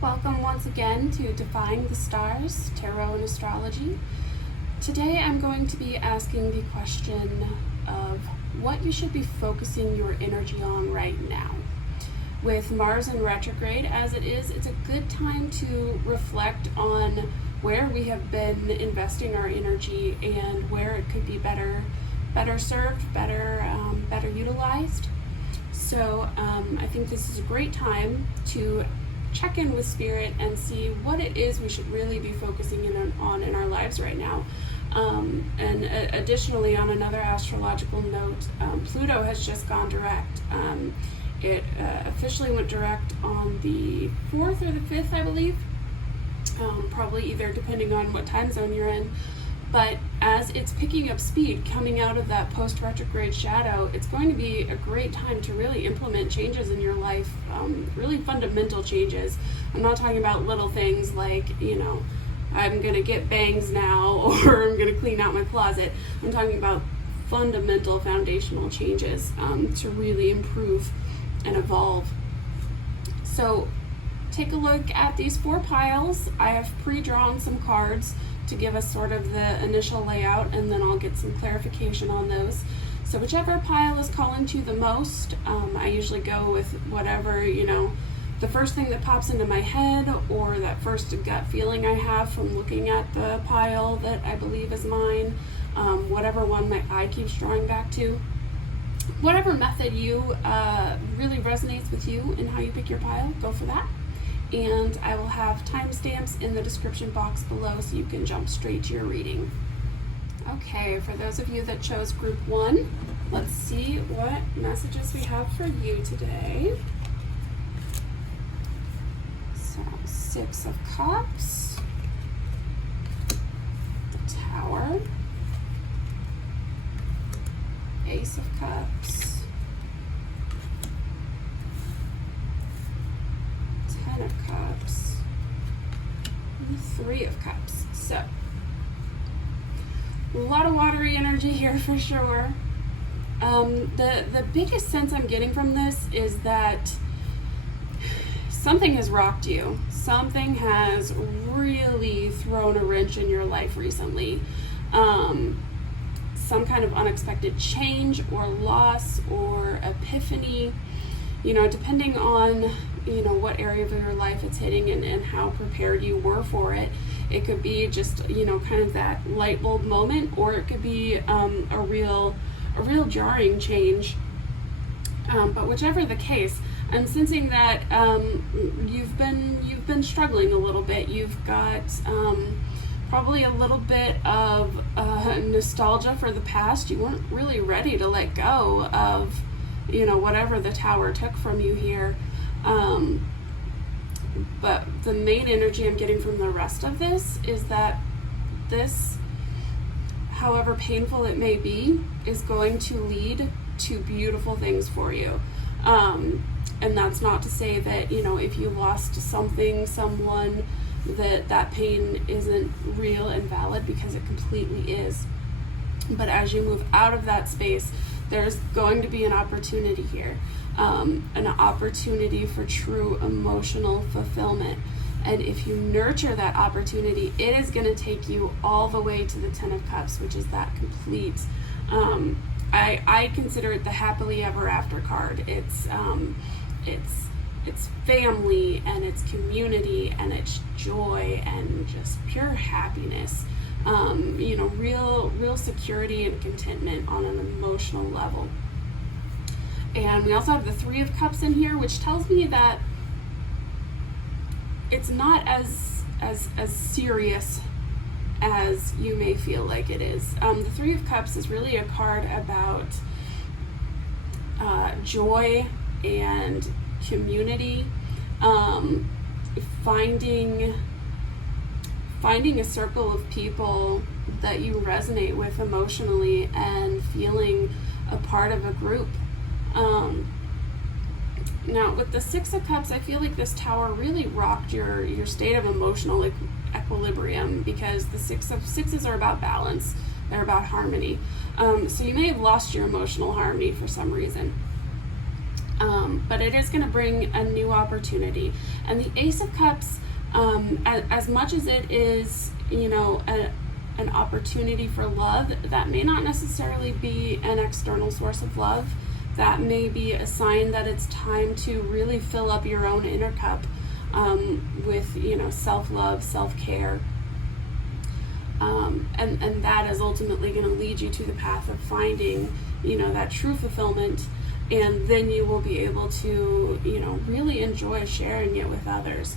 Welcome once again to Defying the Stars, Tarot and Astrology. Today I'm going to be asking the question of what you should be focusing your energy on right now. With Mars in retrograde as it is, it's a good time to reflect on where we have been investing our energy and where it could be better served, better utilized. So I think this is a great time to check in with Spirit and see what it is we should really be focusing on in our lives right now. And additionally, on another astrological note, Pluto has just gone direct. It officially went direct on the 4th or the 5th, I believe. Probably either, depending on what time zone you're in. But as it's picking up speed, coming out of that post-retrograde shadow, it's going to be a great time to really implement changes in your life, really fundamental changes. I'm not talking about little things like, I'm going to get bangs now or I'm going to clean out my closet. I'm talking about fundamental, foundational changes to really improve and evolve. So take a look at these 4 piles. I have pre-drawn some cards to give us sort of the initial layout, and then I'll get some clarification on those. So whichever pile is calling to the most, I usually go with whatever, the first thing that pops into my head or that first gut feeling I have from looking at the pile that I believe is mine, whatever one my eye keeps drawing back to. Whatever method you really resonates with you and how you pick your pile, go for that. And I will have timestamps in the description box below so you can jump straight to your reading. Okay, for those of you that chose group 1, let's see what messages we have for you today. So, 6 of Cups, the Tower, Ace of Cups, 10 of Cups, and the 3 of Cups. So, a lot of watery energy here for sure. The biggest sense I'm getting from this is that something has rocked you. Something has really thrown a wrench in your life recently. Some kind of unexpected change or loss or epiphany, depending on what area of your life it's hitting and how prepared you were for it. It could be just kind of that light bulb moment, or it could be a real jarring change. But whichever the case, I'm sensing that you've been struggling a little bit. You've got probably a little bit of nostalgia for the past. You weren't really ready to let go of whatever the Tower took from you here. But the main energy I'm getting from the rest of this is that this, however painful it may be, is going to lead to beautiful things for you. And that's not to say that, if you lost something, someone, that pain isn't real and valid, because it completely is. But as you move out of that space, there's going to be an opportunity here, an opportunity for true emotional fulfillment. And if you nurture that opportunity, it is going to take you all the way to the 10 of Cups, which is that complete, I consider it the happily ever after card. It's family, and it's community, and it's joy, and just pure happiness. Real security and contentment on an emotional level. And we also have the 3 of Cups in here, which tells me that it's not as serious as you may feel like it is. The 3 of Cups is really a card about joy and community, finding a circle of people that you resonate with emotionally and feeling a part of a group. Now with the 6 of Cups, I feel like this Tower really rocked your state of emotional equilibrium, because the sixes are about balance. They're about harmony. So you may have lost your emotional harmony for some reason. but it is going to bring a new opportunity. And the Ace of Cups, as much as it is, an opportunity for love, that may not necessarily be an external source of love. That may be a sign that it's time to really fill up your own inner cup with, self-love, self-care. And that is ultimately going to lead you to the path of finding, that true fulfillment. And then you will be able to, really enjoy sharing it with others.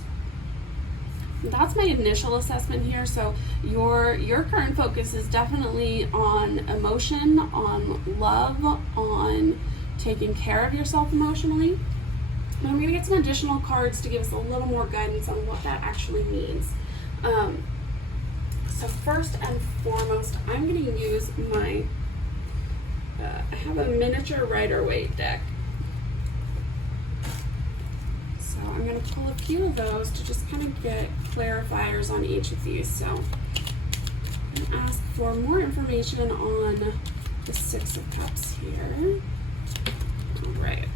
That's my initial assessment here. So your current focus is definitely on emotion, on love, on taking care of yourself emotionally. And I'm going to get some additional cards to give us a little more guidance on what that actually means. So first and foremost, I'm going to use my, I have a miniature Rider-Waite deck. So I'm going to pull a few of those to just kind of get clarifiers on each of these. So I'm going to ask for more information on the Six of Cups here. Alright.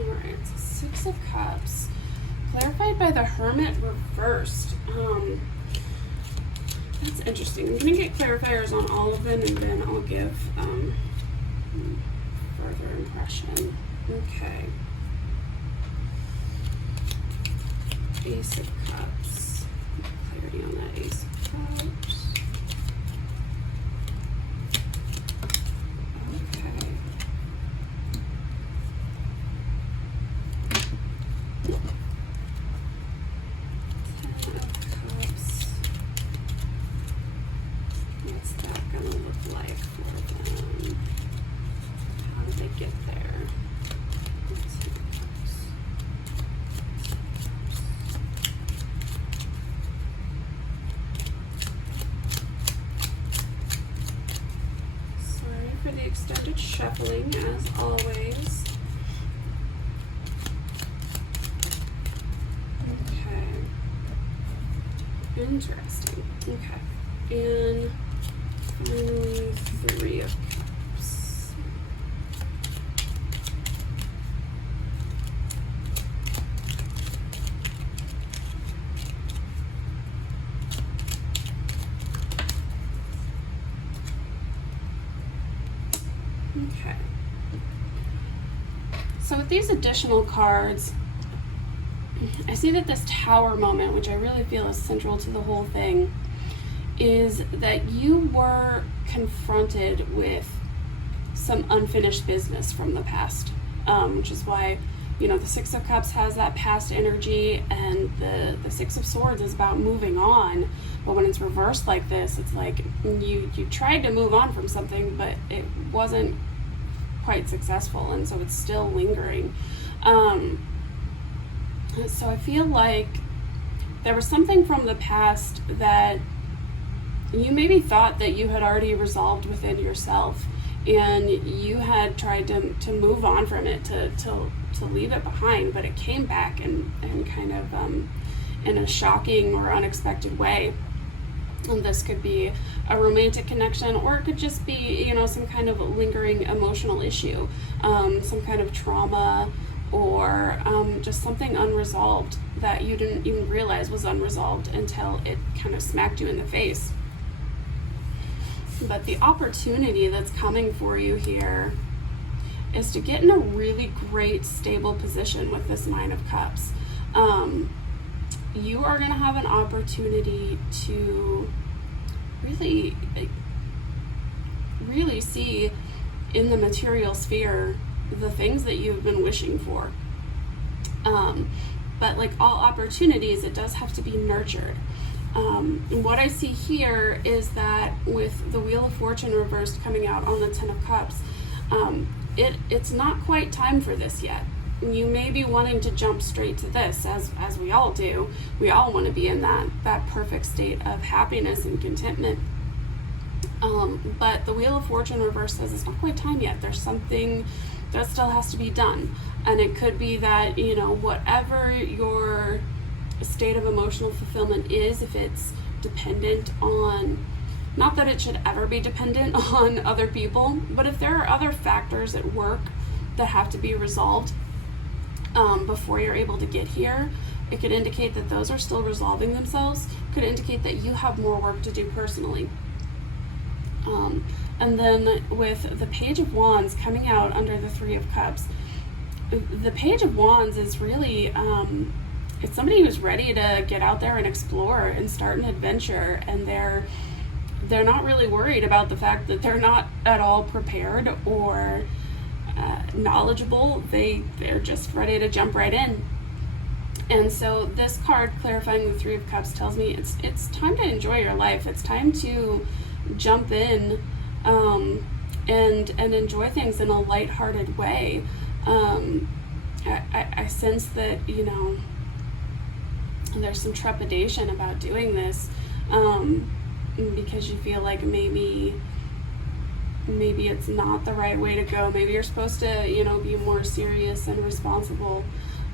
Alright, so Six of Cups. Clarified by the Hermit reversed. That's interesting. I'm going to get clarifiers on all of them, and then I'll give further impression. Okay. Ace of Cups. Clarity on that Ace of Cups. Okay. Ten of Cups. What's that gonna look like for them? How did they get there? Sorry for the extended shuffling, as always. Okay. Interesting. Okay. And finally, Three of Cups. Okay. So with these additional cards, I see that this Tower moment, which I really feel is central to the whole thing, is that you were confronted with some unfinished business from the past, which is why, the Six of Cups has that past energy, and the Six of Swords is about moving on. But when it's reversed like this, it's like you tried to move on from something, but it wasn't quite successful, and so it's still lingering. So I feel like there was something from the past that you maybe thought that you had already resolved within yourself, and you had tried to move on from it, to leave it behind, but it came back and kind of in a shocking or unexpected way. And this could be a romantic connection, or it could just be, some kind of lingering emotional issue, some kind of trauma, or just something unresolved that you didn't even realize was unresolved until it kind of smacked you in the face. But the opportunity that's coming for you here is to get in a really great, stable position with this Nine of Cups. You are going to have an opportunity to really see in the material sphere the things that you've been wishing for. But like all opportunities, it does have to be nurtured. What I see here is that with the Wheel of Fortune reversed coming out on the Ten of Cups, it's not quite time for this yet. You may be wanting to jump straight to this, as we all do. We all want to be in that perfect state of happiness and contentment. But the Wheel of Fortune reverse says it's not quite time yet. There's something that still has to be done. And it could be that, whatever your state of emotional fulfillment is, if it's dependent on Not that it should ever be dependent on other people, but if there are other factors at work that have to be resolved before you're able to get here, it could indicate that those are still resolving themselves, could indicate that you have more work to do personally. And then with the Page of Wands coming out under the Three of Cups, the Page of Wands is really, it's somebody who's ready to get out there and explore and start an adventure, and they're not really worried about the fact that they're not at all prepared or knowledgeable. They're just ready to jump right in. And so this card clarifying the Three of Cups tells me it's time to enjoy your life. It's time to jump in and enjoy things in a lighthearted way. I sense that, you know, there's some trepidation about doing this because you feel like maybe it's not the right way to go. Maybe you're supposed to, you know, be more serious and responsible.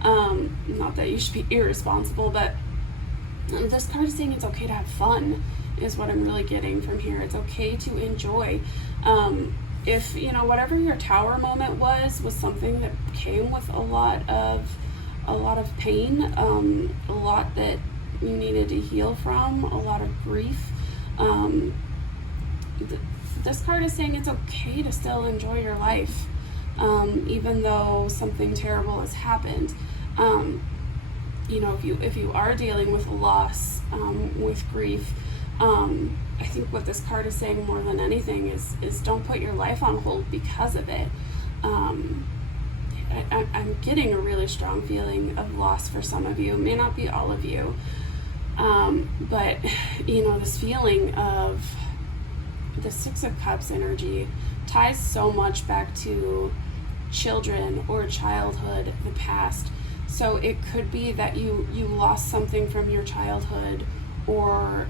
Not that you should be irresponsible, but this card is saying it's okay to have fun is what I'm really getting from here. It's okay to enjoy. If, you know, whatever your tower moment was something that came with a lot of pain, a lot that you needed to heal from, a lot of grief. This card is saying it's okay to still enjoy your life, even though something terrible has happened. You know, if you are dealing with loss, with grief, I think what this card is saying more than anything is don't put your life on hold because of it. I'm getting a really strong feeling of loss for some of you. It may not be all of you, but you know, this feeling of the Six of Cups energy ties so much back to children or childhood, the past. So it could be that you lost something from your childhood, or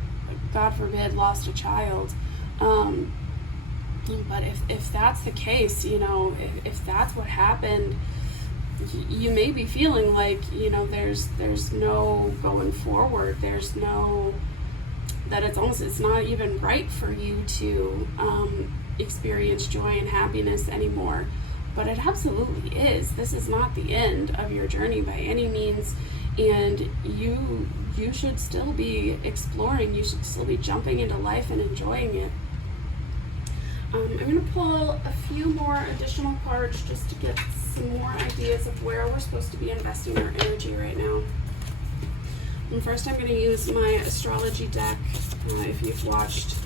God forbid, lost a child. But if that's the case, you know, if that's what happened, you may be feeling like, you know, there's no going forward. There's no, that it's not even right for you to experience joy and happiness anymore. But it absolutely is. This is not the end of your journey by any means, and you should still be exploring. You should still be jumping into life and enjoying it. I'm going to pull a few more additional cards just to get some more ideas of where we're supposed to be investing our energy right now. And first I'm going to use my astrology deck. If you've watched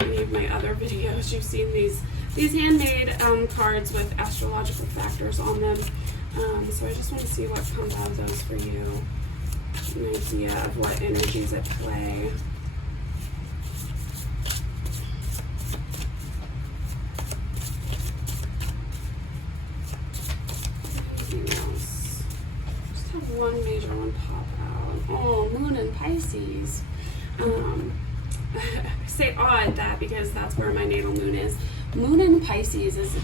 any of my other videos, you've seen these handmade cards with astrological factors on them. So I just want to see what comes out of those for you. An idea of what energy's at play. Anything else? Just have one major one pop out. Oh, Moon in Pisces. I say odd that because that's where my natal moon is. Moon in Pisces is a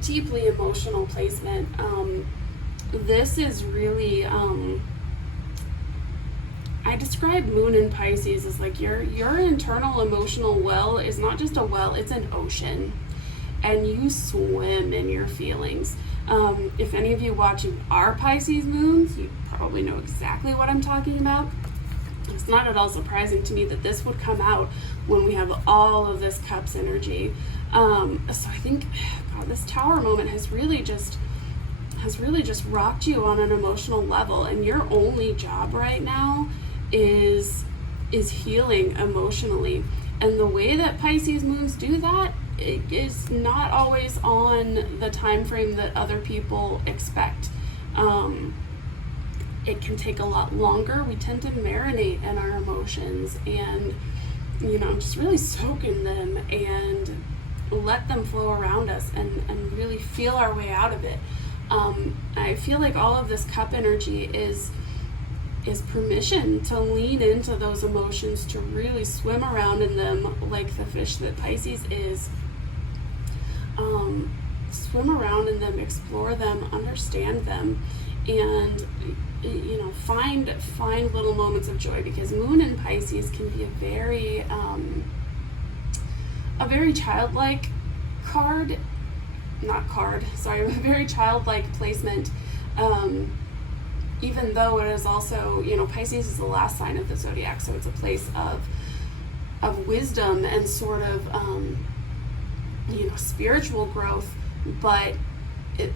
deeply emotional placement. This is really, I describe Moon in Pisces as like your internal emotional well is not just a well, it's an ocean. And you swim in your feelings. If any of you watching are Pisces moons, you probably know exactly what I'm talking about. It's not at all surprising to me that this would come out when we have all of this Cups energy. So I think, God, this Tower moment has really just rocked you on an emotional level, and your only job right now is healing emotionally. And the way that Pisces moons do that, it is not always on the time frame that other people expect. It can take a lot longer. We tend to marinate in our emotions and, you know, just really soak in them and let them flow around us and really feel our way out of it. I feel like all of this Cup energy is permission to lean into those emotions, to really swim around in them like the fish that Pisces is. Swim around in them, explore them, understand them, and, you know, find little moments of joy, because Moon in Pisces can be a very a very childlike a very childlike placement, even though it is also, Pisces is the last sign of the zodiac, so it's a place of wisdom and sort of, spiritual growth, but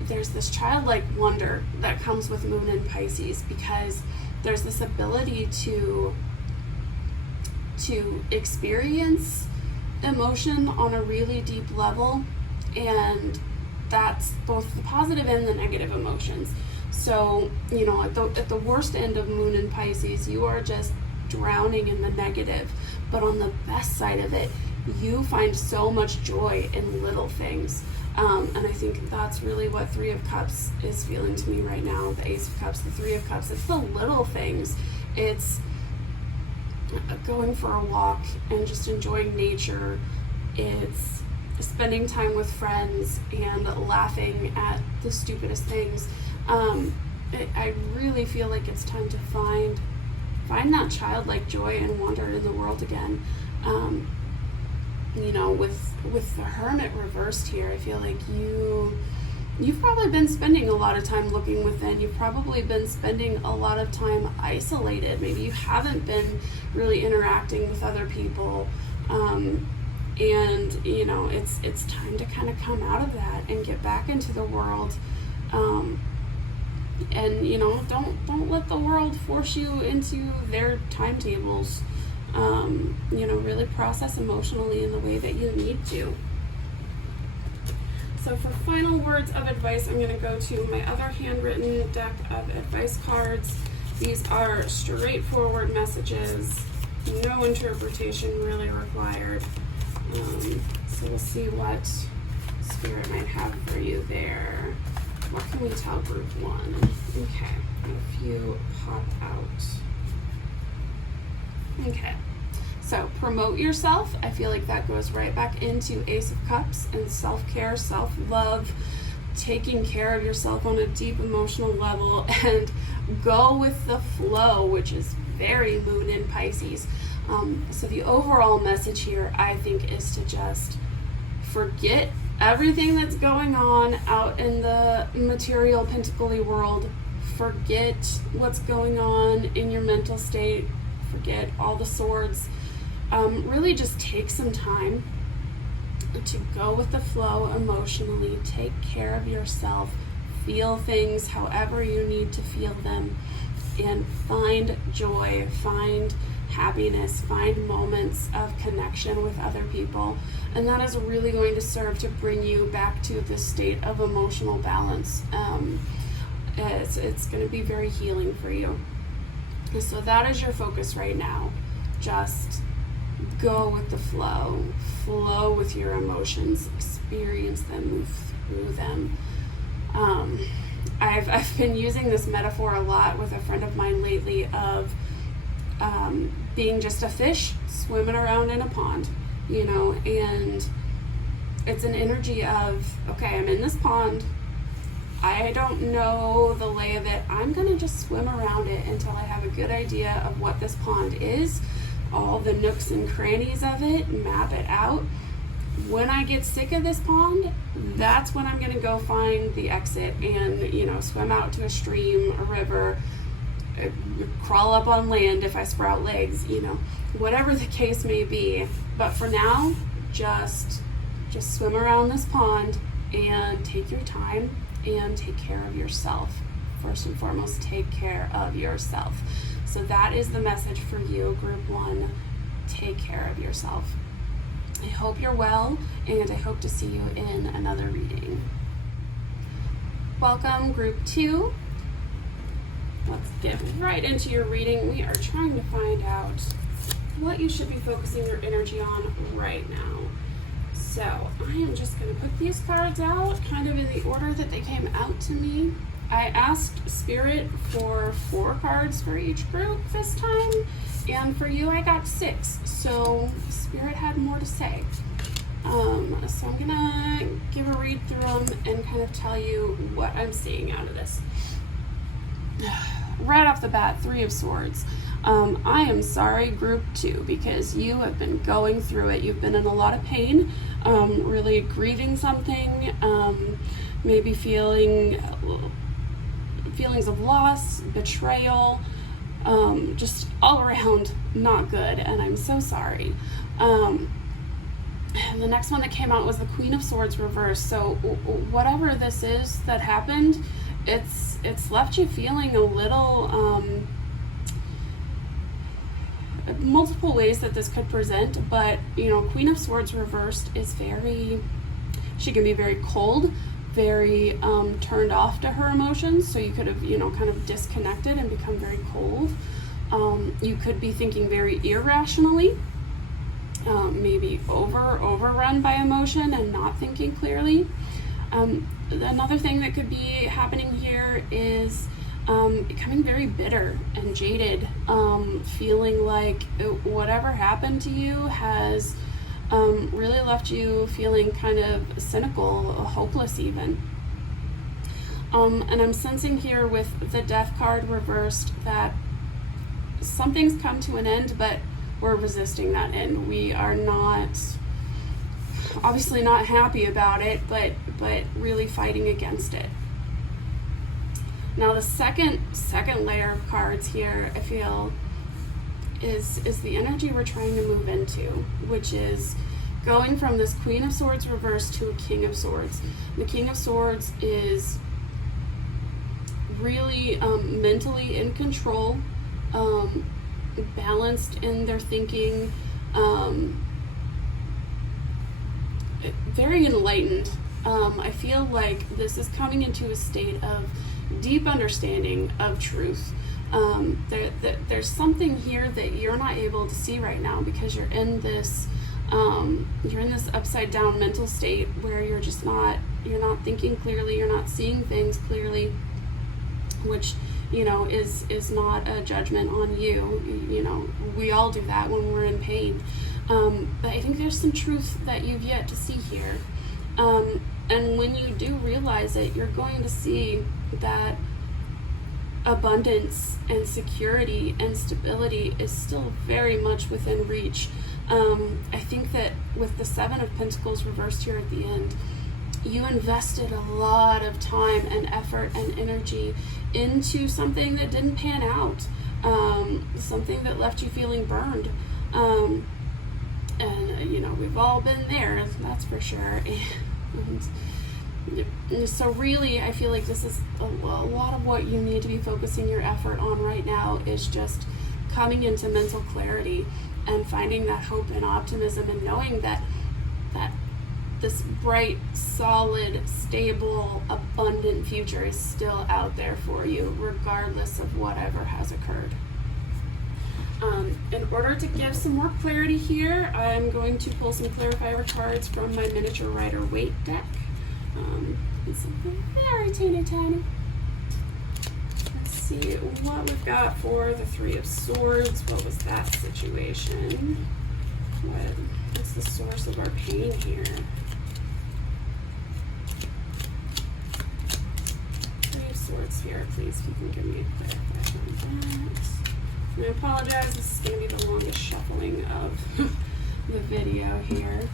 there's this childlike wonder that comes with Moon in Pisces, because there's this ability to experience emotion on a really deep level, and that's both the positive and the negative emotions. So, at the worst end of Moon in Pisces, you are just drowning in the negative, but on the best side of it, you find so much joy in little things. And I think that's really what Three of Cups is feeling to me right now. The Ace of Cups, the Three of Cups, it's the little things. It's going for a walk and just enjoying nature. It's spending time with friends and laughing at the stupidest things. I really feel like it's time to find that childlike joy and wonder in the world again. With the Hermit reversed here, I feel like you've probably been spending a lot of time looking within. You've probably been spending a lot of time isolated. Maybe you haven't been really interacting with other people. It's time to kind of come out of that and get back into the world. Don't let the world force you into their timetables. Really process emotionally in the way that you need to. So for final words of advice, I'm going to go to my other handwritten deck of advice cards. These are straightforward messages, no interpretation really required. So we'll see what Spirit might have for you there. What can we tell group 1? Okay, a few pop out. Okay. So promote yourself. I feel like that goes right back into Ace of Cups and self-care, self-love, taking care of yourself on a deep emotional level, and go with the flow, which is very Moon in Pisces. So the overall message here, I think, is to just forget everything that's going on out in the material pentacle-y world. Forget what's going on in your mental state. Forget all the swords. Really just take some time to go with the flow emotionally. Take care of yourself. Feel things however you need to feel them. And find joy, find happiness, find moments of connection with other people. And that is really going to serve to bring you back to this state of emotional balance. It's going to be very healing for you. So that is your focus right now. Just go with the flow with your emotions, experience them, move through them. I've been using this metaphor a lot with a friend of mine lately of being just a fish swimming around in a pond, and it's an energy of, okay, I'm in this pond, I don't know the lay of it, I'm gonna just swim around it until I have a good idea of what this pond is, all the nooks and crannies of it, map it out. When I get sick of this pond, that's when I'm gonna go find the exit and, swim out to a stream, a river, crawl up on land if I sprout legs, whatever the case may be. But for now, just swim around this pond and take your time and take care of yourself. First and foremost, take care of yourself. So that is the message for you, group 1. Take care of yourself. I hope you're well, and I hope to see you in another reading. Welcome, group 2. Let's get right into your reading. We are trying to find out what you should be focusing your energy on right now. So I am just going to put these cards out kind of in the order that they came out to me. I asked Spirit for 4 cards for each group this time, and for you I got 6, so Spirit had more to say. So I'm gonna give a read through them and kind of tell you what I'm seeing out of this. Right off the bat, 3 of Swords. I am sorry, group 2, because you have been going through it. You've been in a lot of pain, really grieving something, maybe feelings of loss, betrayal, just all around not good, and I'm so sorry. The next one that came out was the Queen of Swords reversed. So whatever this is that happened, it's left you feeling a little, multiple ways that this could present, but Queen of Swords reversed is she can be very cold, very turned off to her emotions, so you could have kind of disconnected and become very cold. You could be thinking very irrationally, maybe overrun by emotion and not thinking clearly. Another thing that could be happening here is becoming very bitter and jaded, feeling like whatever happened to you has really left you feeling kind of cynical, hopeless even. And I'm sensing here with the Death card reversed that something's come to an end, but we're resisting that end. We are obviously not happy about it, but really fighting against it. Now the second layer of cards here, I feel, is the energy we're trying to move into, which is going from this Queen of Swords reversed to a King of Swords. The King of Swords is really mentally in control, balanced in their thinking, very enlightened. I feel like this is coming into a state of deep understanding of truth. There's something here that you're not able to see right now because you're in this upside down mental state where you're not thinking clearly, you're not seeing things clearly, which is not a judgment on you. We all do that when we're in pain. But I think there's some truth that you've yet to see here. And when you do realize it, you're going to see that abundance and security and stability is still very much within reach. I think that with the Seven of Pentacles reversed here at the end, you invested a lot of time and effort and energy into something that didn't pan out, something that left you feeling burned. And we've all been there, that's for sure. And so really, I feel like this is a lot of what you need to be focusing your effort on right now is just coming into mental clarity and finding that hope and optimism and knowing that this bright, solid, stable, abundant future is still out there for you, regardless of whatever has occurred. In order to give some more clarity here, I'm going to pull some clarifier cards from my Miniature Rider Waite deck. It's very teeny tiny. Let's see what we've got for the Three of Swords. What was that situation? What's the source of our pain here? Three of Swords here, please, if you can give me a clarifier on that. And I apologize, this is going to be the longest shuffling of the video here.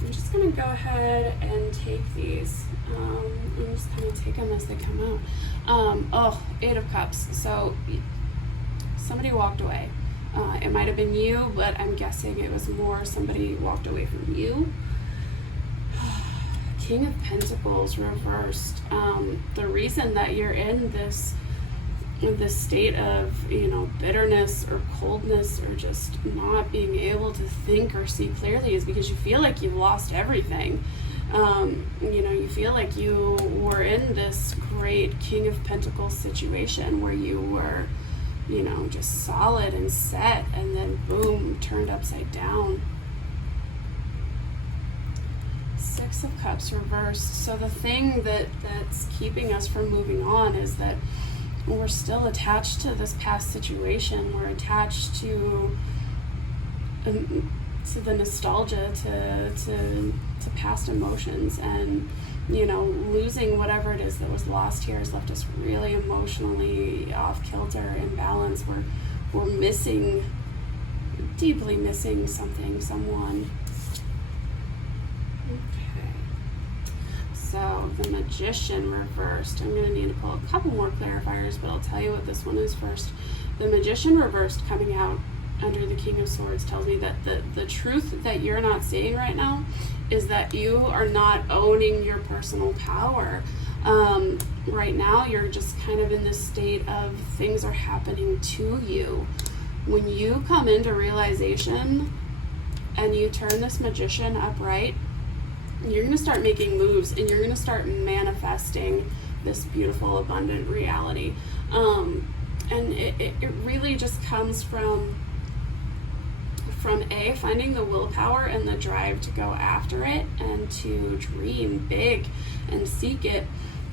I'm just going to go ahead and take these. I'm just going to take them as they come out. Eight of Cups. So somebody walked away. It might have been you, but I'm guessing it was more somebody walked away from you. King of Pentacles reversed. The reason that you're in this state of bitterness or coldness or just not being able to think or see clearly is because you feel like you've lost everything. You feel like you were in this great King of Pentacles situation where you were just solid and set, and then boom, turned upside down. Six of Cups reversed. So the thing that's keeping us from moving on is that we're still attached to this past situation. We're attached to the nostalgia, to past emotions, and losing whatever it is that was lost here has left us really emotionally off kilter, imbalanced. we're missing, deeply missing something, someone. Okay. So the Magician reversed. I'm going to need to pull a couple more clarifiers, but I'll tell you what this one is first. The Magician reversed coming out under the King of Swords tells me that the truth that you're not seeing right now is that you are not owning your personal power. Right now, you're just kind of in this state of things are happening to you. When you come into realization and you turn this Magician upright, you're going to start making moves and you're going to start manifesting this beautiful, abundant reality. And it really just comes from finding the willpower and the drive to go after it and to dream big and seek it,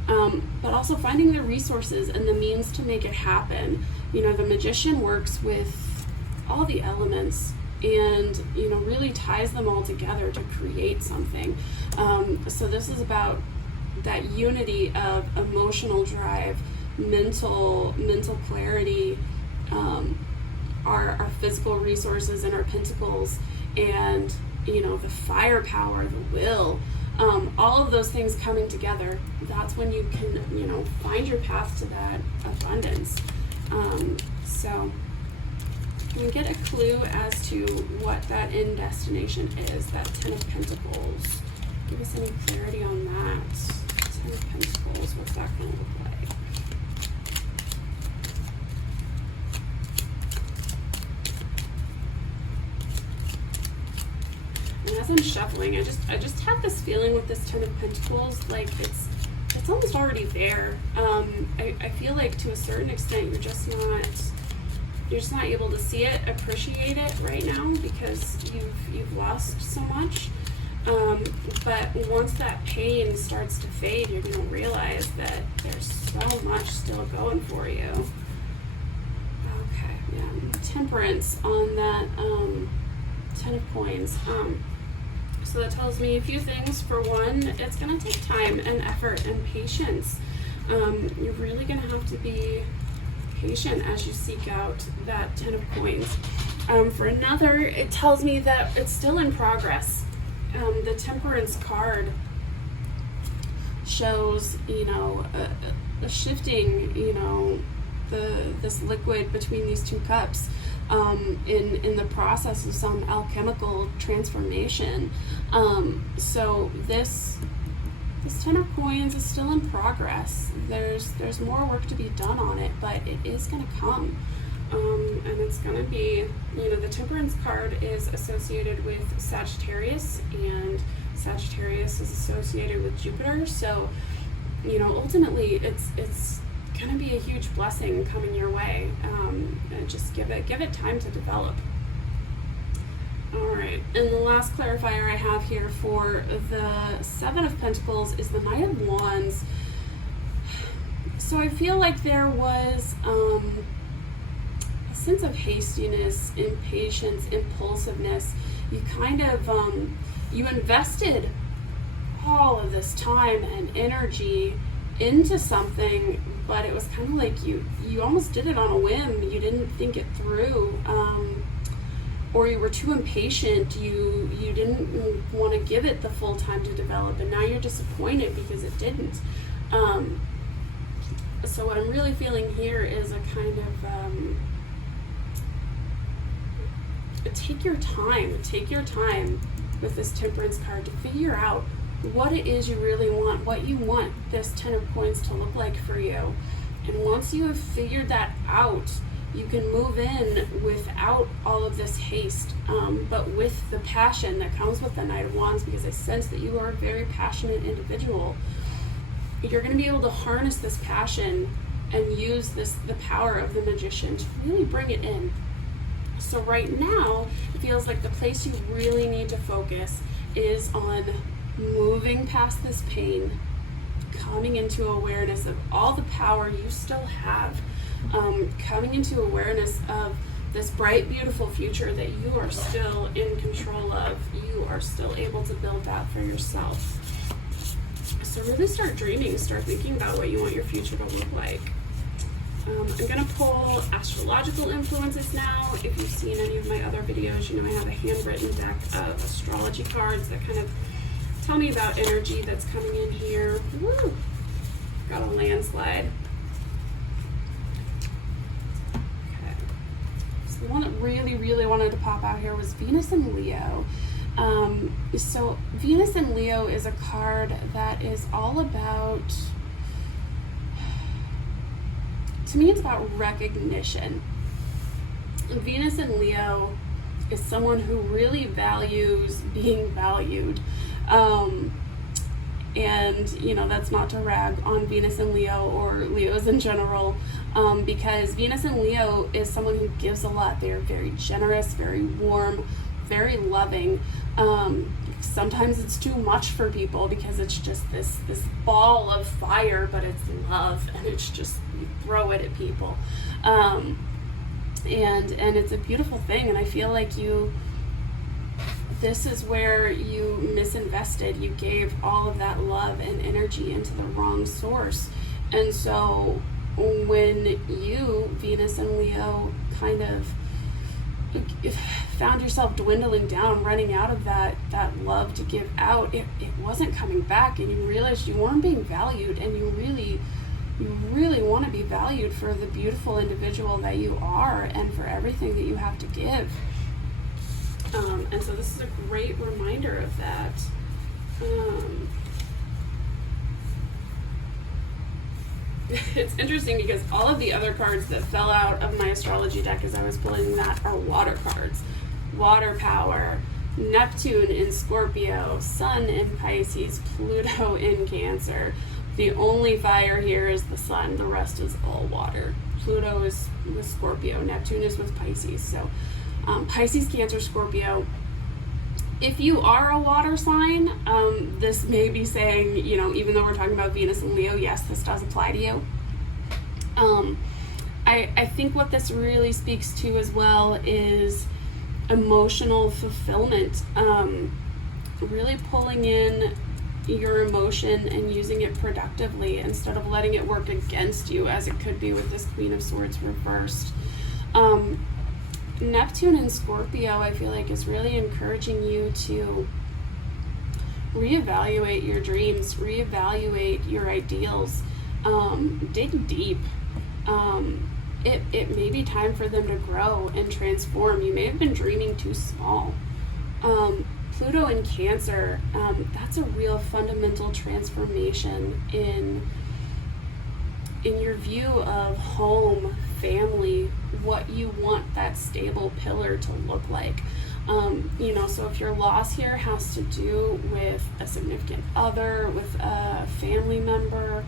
but also finding the resources and the means to make it happen. You know, the Magician works with all the elements and, you know, really ties them all together to create something. So this is about that unity of emotional drive, mental clarity, our physical resources and our pentacles, and, you know, the firepower, the will, all of those things coming together. That's when you can, you know, find your path to that abundance. So we get a clue as to what that end destination is, that 10 of Pentacles. Give us any clarity on that. 10 of Pentacles, what's that going to look like? And as I'm shuffling, I just have this feeling with this 10 of Pentacles, like it's almost already there. I feel like to a certain extent you're just not able to see it, appreciate it right now because you've lost so much. But once that pain starts to fade, you're going to realize that there's so much still going for you. Okay, yeah. Temperance on that 10 of Coins. So that tells me a few things. For one, it's going to take time and effort and patience. You're really going to have to be patient as you seek out that 10 of Coins. For another, it tells me that it's still in progress. The Temperance card shows, you know, a shifting, you know, this liquid between these two cups. In the process of some alchemical transformation. So this 10 of Coins is still in progress. There's more work to be done on it, but it is going to come. And it's going to be, you know, the Temperance card is associated with Sagittarius, and Sagittarius is associated with Jupiter. So, you know, ultimately it's going to be a huge blessing coming your way. And just give it time to develop. All right, and the last clarifier I have here for the 7 of Pentacles is the Knight of Wands. So I feel like there was a sense of hastiness, impatience, impulsiveness. You kind of you invested all of this time and energy into something, but it was kind of like you almost did it on a whim. You didn't think it through, or you were too impatient. You didn't want to give it the full time to develop, and now you're disappointed because it didn't. So what I'm really feeling here is a kind of take your time with this Temperance card to figure out what it is you really want, what you want this 10 of Coins to look like for you. And once you have figured that out, you can move in without all of this haste, but with the passion that comes with the Knight of Wands, because I sense that you are a very passionate individual. You're going to be able to harness this passion and use the power of the Magician to really bring it in. So right now, it feels like the place you really need to focus is on moving past this pain, coming into awareness of all the power you still have, coming into awareness of this bright, beautiful future that you are still in control of. You are still able to build that for yourself. So really start dreaming, start thinking about what you want your future to look like. I'm going to pull astrological influences now. If you've seen any of my other videos, you know I have a handwritten deck of astrology cards that kind of tell me about energy that's coming in here. Woo! Got a landslide. Okay. So the one that really wanted to pop out here was Venus and Leo. So Venus and Leo is a card that is all about, to me it's about recognition. Venus and Leo is someone who really values being valued. And you know, that's not to rag on Venus and Leo or Leos in general, because Venus and Leo is someone who gives a lot. They're very generous, very warm, very loving. Sometimes it's too much for people because it's just this ball of fire, but it's love, and it's just, you throw it at people. And it's a beautiful thing, and I feel like this is where you misinvested. You gave all of that love and energy into the wrong source. And so when you, Venus and Leo, kind of found yourself dwindling down, running out of that love to give out, it wasn't coming back, and you realized you weren't being valued, and you really want to be valued for the beautiful individual that you are and for everything that you have to give. And so this is a great reminder of that. It's interesting because all of the other cards that fell out of my astrology deck as I was pulling that are water cards. Water power, Neptune in Scorpio, Sun in Pisces, Pluto in Cancer. The only fire here is the Sun, the rest is all water. Pluto is with Scorpio, Neptune is with Pisces. So Pisces, Cancer, Scorpio. If you are a water sign, this may be saying, you know, even though we're talking about Venus and Leo, yes, this does apply to you. I think what this really speaks to as well is emotional fulfillment. Really pulling in your emotion and using it productively instead of letting it work against you, as it could be with this Queen of Swords reversed. Neptune in Scorpio, I feel like, is really encouraging you to reevaluate your dreams, reevaluate your ideals, dig deep. It may be time for them to grow and transform. You may have been dreaming too small. Pluto in Cancer, that's a real fundamental transformation in your view of home, family, what you want that stable pillar to look like. You know, so if your loss here has to do with a significant other, with a family member,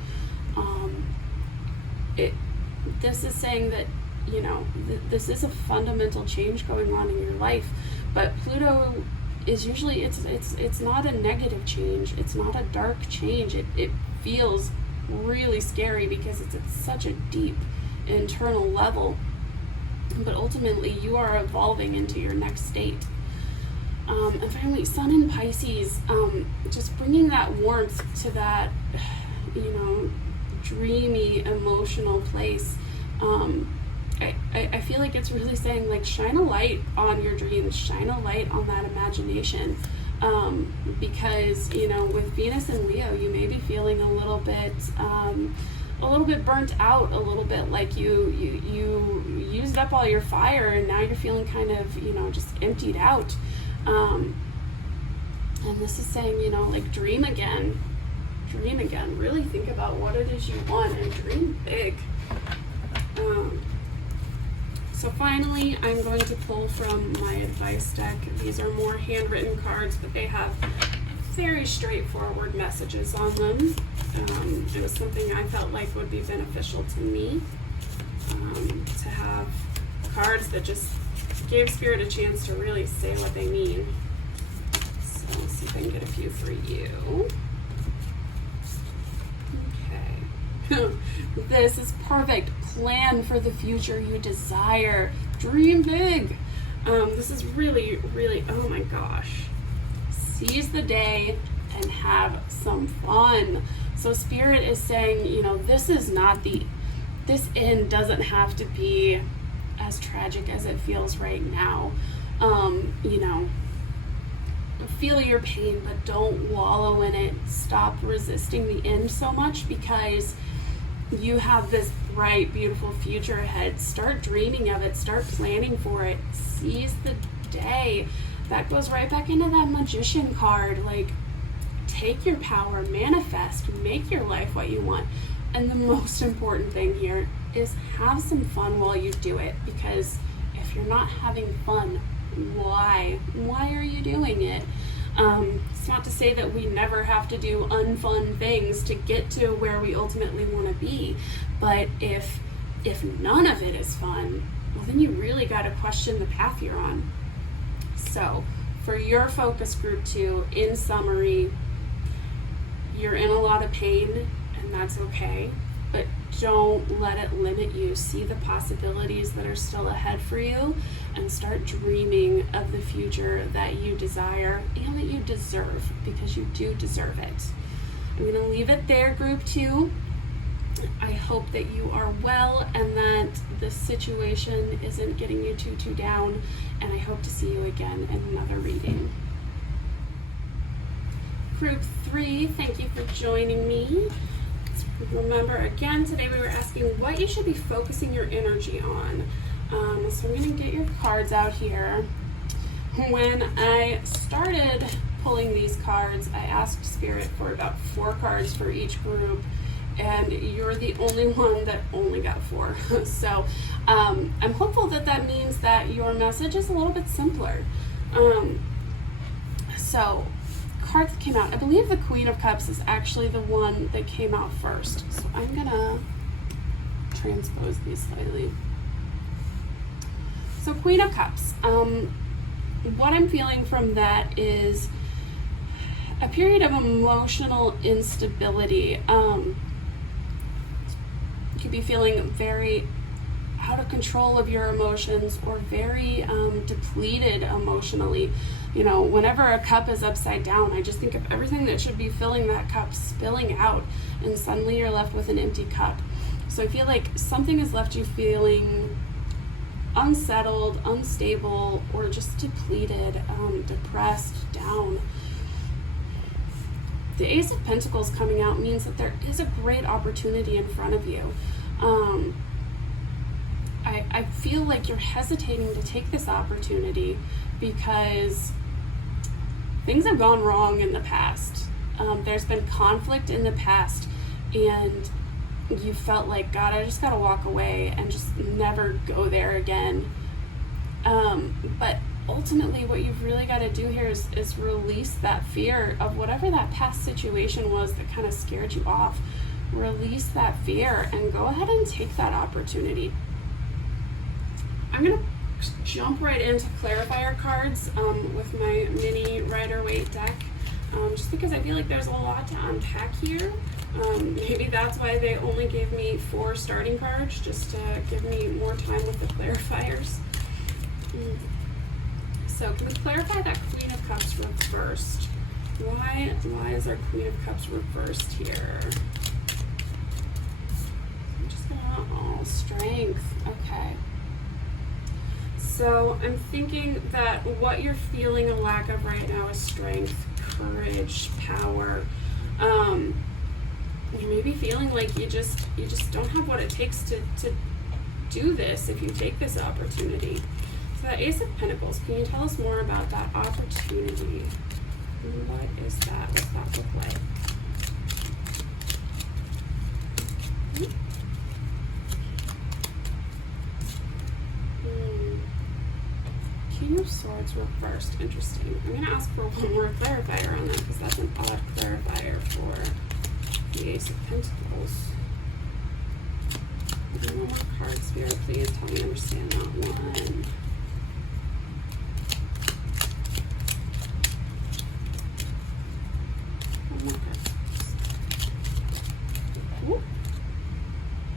this is saying that, you know, this is a fundamental change going on in your life. But Pluto is usually, it's not a negative change, it's not a dark change. It feels really scary because it's at such a deep internal level, but ultimately you are evolving into your next state. And finally, Sun in Pisces, just bringing that warmth to that, you know, dreamy emotional place. I feel like it's really saying, like, shine a light on your dreams, shine a light on that imagination. Because, you know, with Venus and Leo, you may be feeling a little bit burnt out, a little bit like you used up all your fire, and now you're feeling kind of, you know, just emptied out. And this is saying, you know, like, dream again, really think about what it is you want and dream big. So finally, I'm going to pull from my advice deck. These are more handwritten cards, but they have very straightforward messages on them. It was something I felt like would be beneficial to me, to have cards that just gave Spirit a chance to really say what they mean. So let's see if I can get a few for you. Okay. This is perfect. Plan for the future you desire. Dream big. This is really, oh my gosh. Seize the day and have some fun. So Spirit is saying, you know, this is not the this end doesn't have to be as tragic as it feels right now. You know, feel your pain, but don't wallow in it. Stop resisting the end so much, because you have this bright, beautiful future ahead. Start dreaming of it. Start planning for it. Seize the day. That goes right back into that magician card. Like, take your power, manifest, make your life what you want. And the most important thing here is have some fun while you do it, because if you're not having fun, why are you doing it? It's not to say that we never have to do unfun things to get to where we ultimately want to be, but if none of it is fun, well, then you really got to question the path you're on. So for your focus group 2, in summary, you're in a lot of pain, and that's okay, but don't let it limit you. See the possibilities that are still ahead for you, and start dreaming of the future that you desire and that you deserve, because you do deserve it. I'm going to leave it there, group 2. I hope that you are well and that the situation isn't getting you too down, and I hope to see you again in another reading. Group 3, thank you for joining me. Remember, again, today we were asking what you should be focusing your energy on. So I'm going to get your cards out here. When I started pulling these cards, I asked Spirit for about 4 cards for each group, and you're the only one that only got 4. So I'm hopeful that means that your message is a little bit simpler. So cards that came out, I believe the Queen of Cups is actually the one that came out first. So I'm gonna transpose these slightly. So Queen of Cups, what I'm feeling from that is a period of emotional instability. You could be feeling very out of control of your emotions, or very depleted emotionally. You know, whenever a cup is upside down, I just think of everything that should be filling that cup spilling out, and suddenly you're left with an empty cup. So I feel like something has left you feeling unsettled, unstable, or just depleted, depressed, down. The Ace of Pentacles coming out means that there is a great opportunity in front of you. I feel like you're hesitating to take this opportunity because things have gone wrong in the past. There's been conflict in the past, and you felt like, God, I just gotta walk away and just never go there again. But ultimately what you've really got to do here is release that fear of whatever that past situation was that kind of scared you off. Release that fear and go ahead and take that opportunity. I'm going to jump right into clarifier cards with my mini Rider-Waite deck, just because I feel like there's a lot to unpack here. Maybe that's why they only gave me 4 starting cards, just to give me more time with the clarifiers. So can we clarify that Queen of Cups reversed? Why is our Queen of Cups reversed here? I'm just gonna, strength, okay. So I'm thinking that what you're feeling a lack of right now is strength, courage, power. You may be feeling like you just don't have what it takes to do this if you take this opportunity. So that Ace of Pentacles, can you tell us more about that opportunity? What is that? What's that look like? King of Swords reversed. Interesting. I'm going to ask for one more clarifier on that because that's an odd clarifier for the Ace of Pentacles. One more card, Spirit, please tell me I understand that one. One more card. Ooh.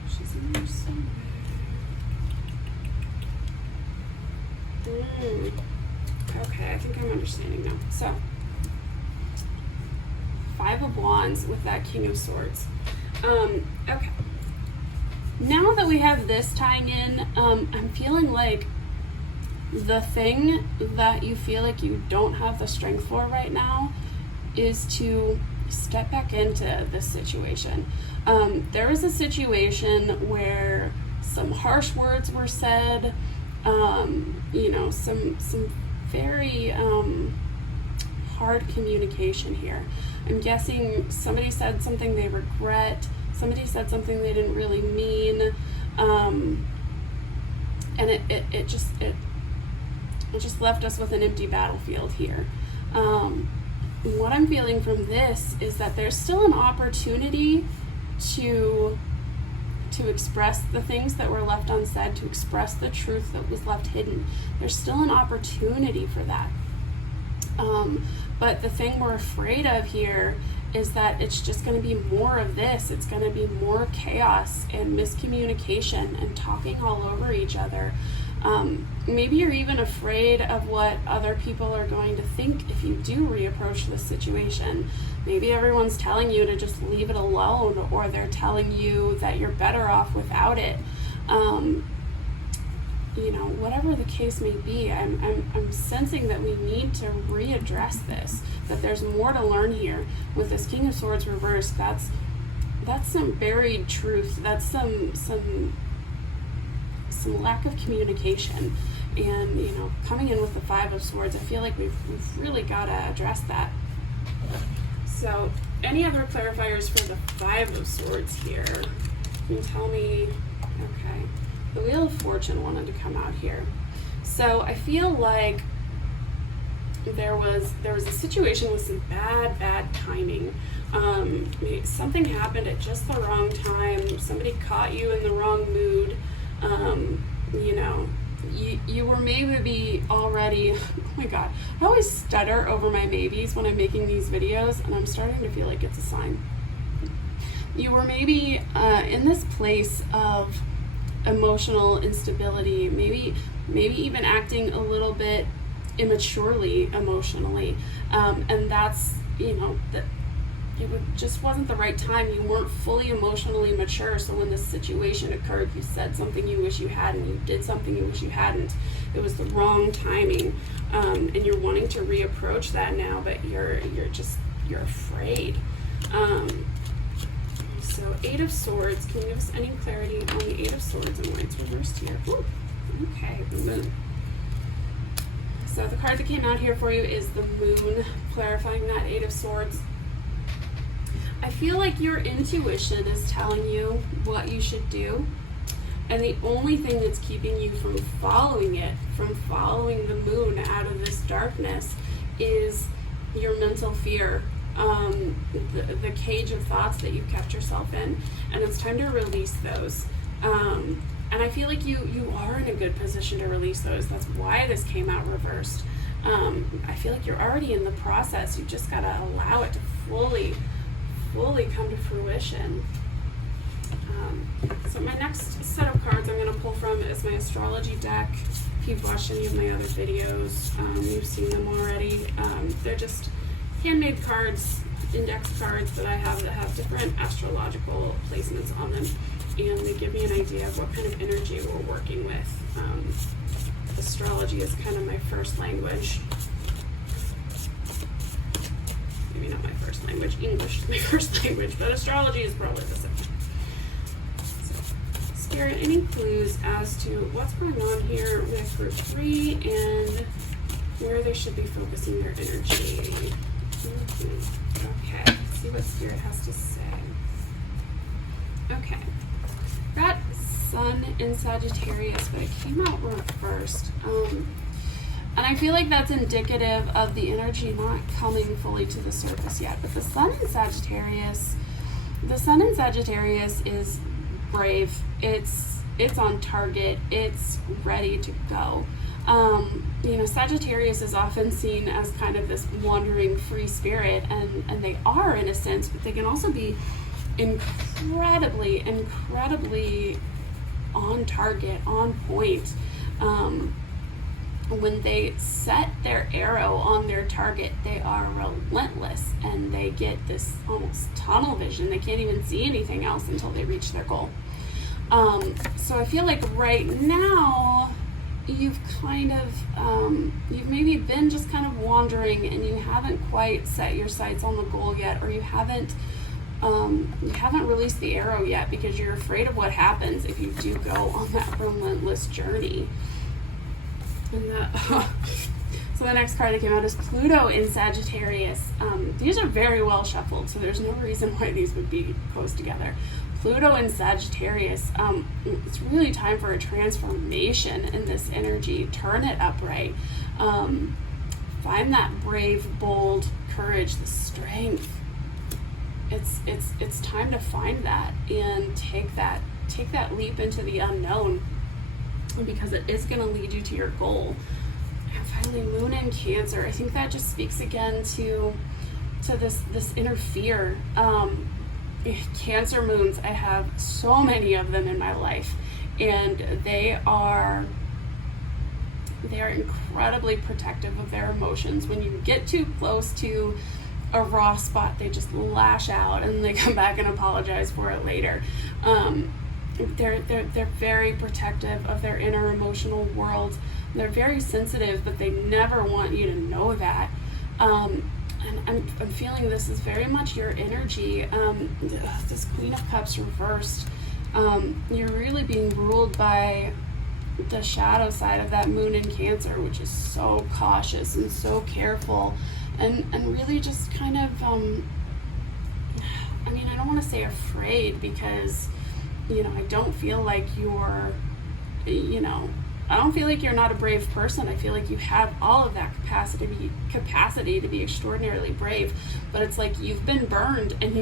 She's in there somewhere. Okay, I think I'm understanding now. So, 5 of Wands with that King of Swords. Okay. now that we have this tying in, I'm feeling like the thing that you feel like you don't have the strength for right now is to step back into this situation. There was a situation where some harsh words were said, some very hard communication here. I'm guessing somebody said something they regret, somebody said something they didn't really mean, and it just left us with an empty battlefield here. What I'm feeling from this is that there's still an opportunity to express the things that were left unsaid, to express the truth that was left hidden. There's still an opportunity for that. But the thing we're afraid of here is that it's just going to be more of this. It's going to be more chaos and miscommunication and talking all over each other. Maybe you're even afraid of what other people are going to think if you do reapproach this situation. Maybe everyone's telling you to just leave it alone, or they're telling you that you're better off without it. Whatever the case may be, I'm sensing that we need to readdress this, that there's more to learn here. With this King of Swords reversed, that's some buried truth. That's some lack of communication. And, coming in with the Five of Swords, I feel like we've really got to address that. So, any other clarifiers for the Five of Swords here? Can you tell me? Okay. The Wheel of Fortune wanted to come out here. So I feel like there was a situation with some bad timing. Something happened at just the wrong time. Somebody caught you in the wrong mood. You were maybe already, oh my God, I always stutter over my maybes when I'm making these videos, and I'm starting to feel like it's a sign. You were maybe in this place of emotional instability, maybe even acting a little bit immaturely emotionally, and that's that just wasn't the right time. You weren't fully emotionally mature, so when this situation occurred, you said something you wish you hadn't, you did something you wish you hadn't. It was the wrong timing, and you're wanting to reapproach that now, but you're afraid. So Eight of Swords, can you give us any clarity on the Eight of Swords and why it's reversed here? Ooh, okay, the Moon. So the card that came out here for you is the Moon, clarifying that Eight of Swords. I feel like your intuition is telling you what you should do, and the only thing that's keeping you from following it, from following the Moon out of this darkness, is your mental fear. The cage of thoughts that you've kept yourself in, and it's time to release those. And I feel like you are in a good position to release those. That's why this came out reversed. I feel like you're already in the process. You've just got to allow it to fully come to fruition. So my next set of cards I'm going to pull from is my astrology deck. If you've watched any of my other videos, you've seen them already. They're just handmade cards, index cards that I have that have different astrological placements on them, and they give me an idea of what kind of energy we're working with. Astrology is kind of my first language. Maybe not my first language, English is my first language, but astrology is probably the same. So, Spirit, any clues as to what's going on here with group 3 and where they should be focusing their energy? Okay, let's see what Spirit has to say. Okay, got Sun in Sagittarius, but it came out reversed. And I feel like that's indicative of the energy not coming fully to the surface yet. But the Sun in Sagittarius is brave. It's on target. It's ready to go. Sagittarius is often seen as kind of this wandering free spirit, and they are in a sense, but they can also be incredibly on target, on point. When they set their arrow on their target, they are relentless, and they get this almost tunnel vision. They can't even see anything else until they reach their goal. So I feel like right now you've kind of, you've maybe been just kind of wandering and you haven't quite set your sights on the goal yet, or you haven't released the arrow yet because you're afraid of what happens if you do go on that relentless journey. And so the next card that came out is Pluto in Sagittarius. These are very well shuffled, so there's no reason why these would be posed together. Pluto in Sagittarius, it's really time for a transformation in this energy. Turn it upright. Find that brave, bold courage, the strength. It's time to find that and take that leap into the unknown, because it is going to lead you to your goal. And finally, Moon in Cancer. I think that just speaks again to this inner fear. Cancer moons, I have so many of them in my life, and they are incredibly protective of their emotions. When you get too close to a raw spot, they just lash out and they come back and apologize for it later. They're very protective of their inner emotional world. They're very sensitive, but they never want you to know that. And I'm feeling this is very much your energy. This Queen of Cups reversed. You're really being ruled by the shadow side of that Moon in Cancer, which is so cautious and so careful, and really just kind of, I mean, I don't want to say afraid, because, I don't feel like you're, I don't feel like you're not a brave person. I feel like you have all of that capacity to be extraordinarily brave, but it's like you've been burned and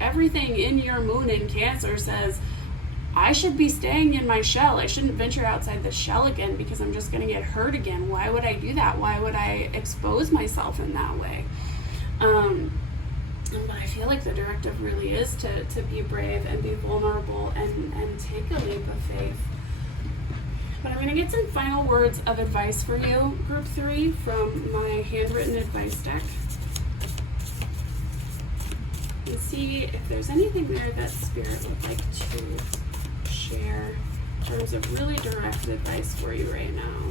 everything in your Moon in Cancer says, I should be staying in my shell. I shouldn't venture outside the shell again, because I'm just going to get hurt again. Why would I do that? Why would I expose myself in that way? But I feel like the directive really is to be brave and be vulnerable and take a leap of faith. But I'm going to get some final words of advice for you, Group 3, from my handwritten advice deck. And see if there's anything there that Spirit would like to share in terms of really direct advice for you right now.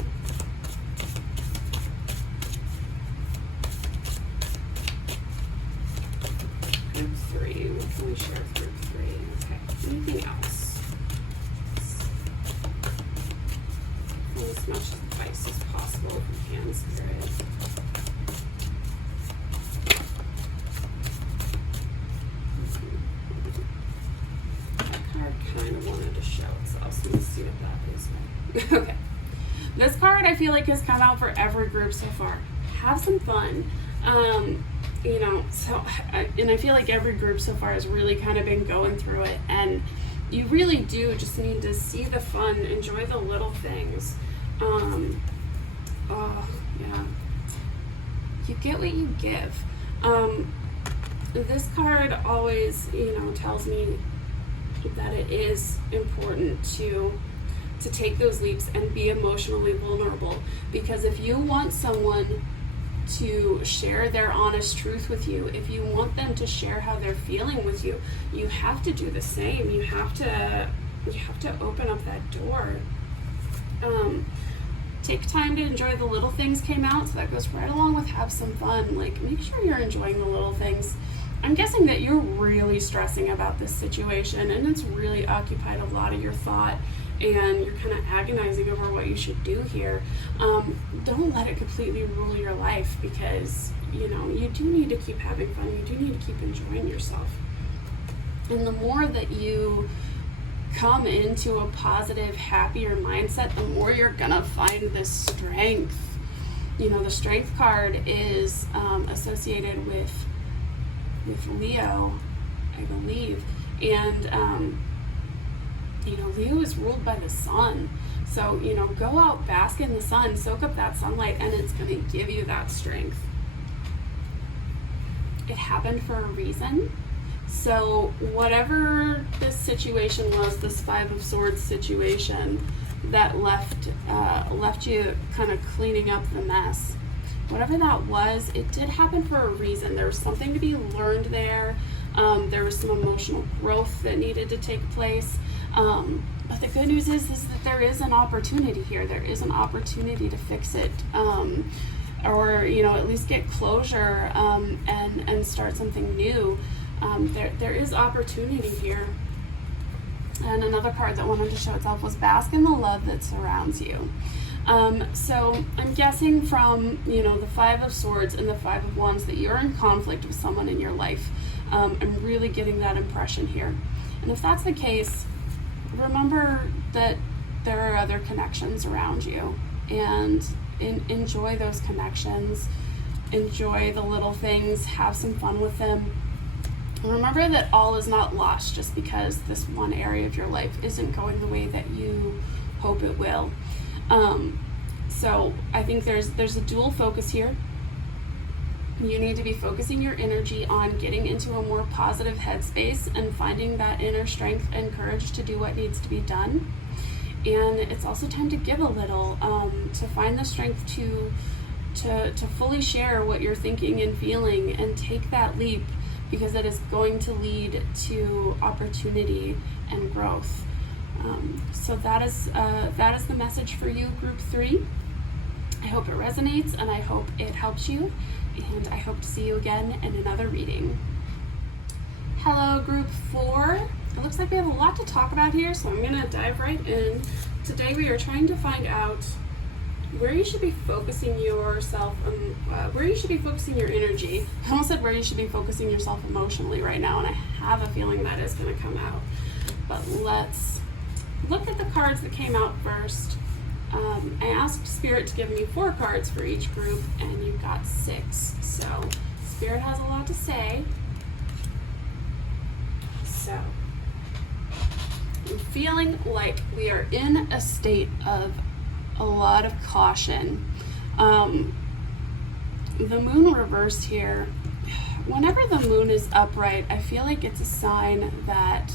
Group 3, what can we share with Group 3? Okay, anything else? As much advice as possible from Hand Spirit. That card kind of wanted to show itself, so let's see what that is. Okay. This card I feel like has come out for every group so far. Have some fun. And I feel like every group so far has really kind of been going through it, and you really do just need to see the fun, enjoy the little things. You get what you give. This card always, tells me that it is important to take those leaps and be emotionally vulnerable, because if you want someone to share their honest truth with you, if you want them to share how they're feeling with you, you have to do the same. You have to open up that door. Take time to enjoy the little things came out, so that goes right along with have some fun. Like, make sure you're enjoying the little things. I'm guessing that you're really stressing about this situation, and it's really occupied a lot of your thought, and you're kind of agonizing over what you should do here. Don't let it completely rule your life, because, you do need to keep having fun. You do need to keep enjoying yourself. And the more that you come into a positive, happier mindset, the more you're gonna find this strength. The strength card is associated with Leo, I believe, and Leo is ruled by the sun. So go out, bask in the sun, soak up that sunlight, and it's gonna give you that strength. It happened for a reason. So whatever this situation was, this Five of Swords situation that left you kind of cleaning up the mess, whatever that was, it did happen for a reason. There was something to be learned there. There was some emotional growth that needed to take place. But the good news is that there is an opportunity here. There is an opportunity to fix it, or at least get closure, and start something new. There is opportunity here. And another card that wanted to show itself was bask in the love that surrounds you. So I'm guessing from the Five of Swords and the Five of Wands that you're in conflict with someone in your life. I'm really getting that impression here. And if that's the case, remember that there are other connections around you, and enjoy those connections. Enjoy the little things, have some fun with them. And remember that all is not lost just because this one area of your life isn't going the way that you hope it will. So I think there's a dual focus here. You need to be focusing your energy on getting into a more positive headspace and finding that inner strength and courage to do what needs to be done. And it's also time to give a little, to find the strength to fully share what you're thinking and feeling, and take that leap, because it is going to lead to opportunity and growth. So that is the message for you, Group 3. I hope it resonates, and I hope it helps you, and I hope to see you again in another reading. Hello, Group 4. It looks like we have a lot to talk about here, so I'm going to dive right in. Today we are trying to find out where you should be focusing yourself, where you should be focusing your energy. I almost said where you should be focusing yourself emotionally right now, and I have a feeling that is going to come out. But let's look at the cards that came out first. I asked Spirit to give me 4 cards for each group, and you got 6. So Spirit has a lot to say. So I'm feeling like we are in a state of a lot of caution. The moon reversed here. Whenever the moon is upright, I feel like it's a sign that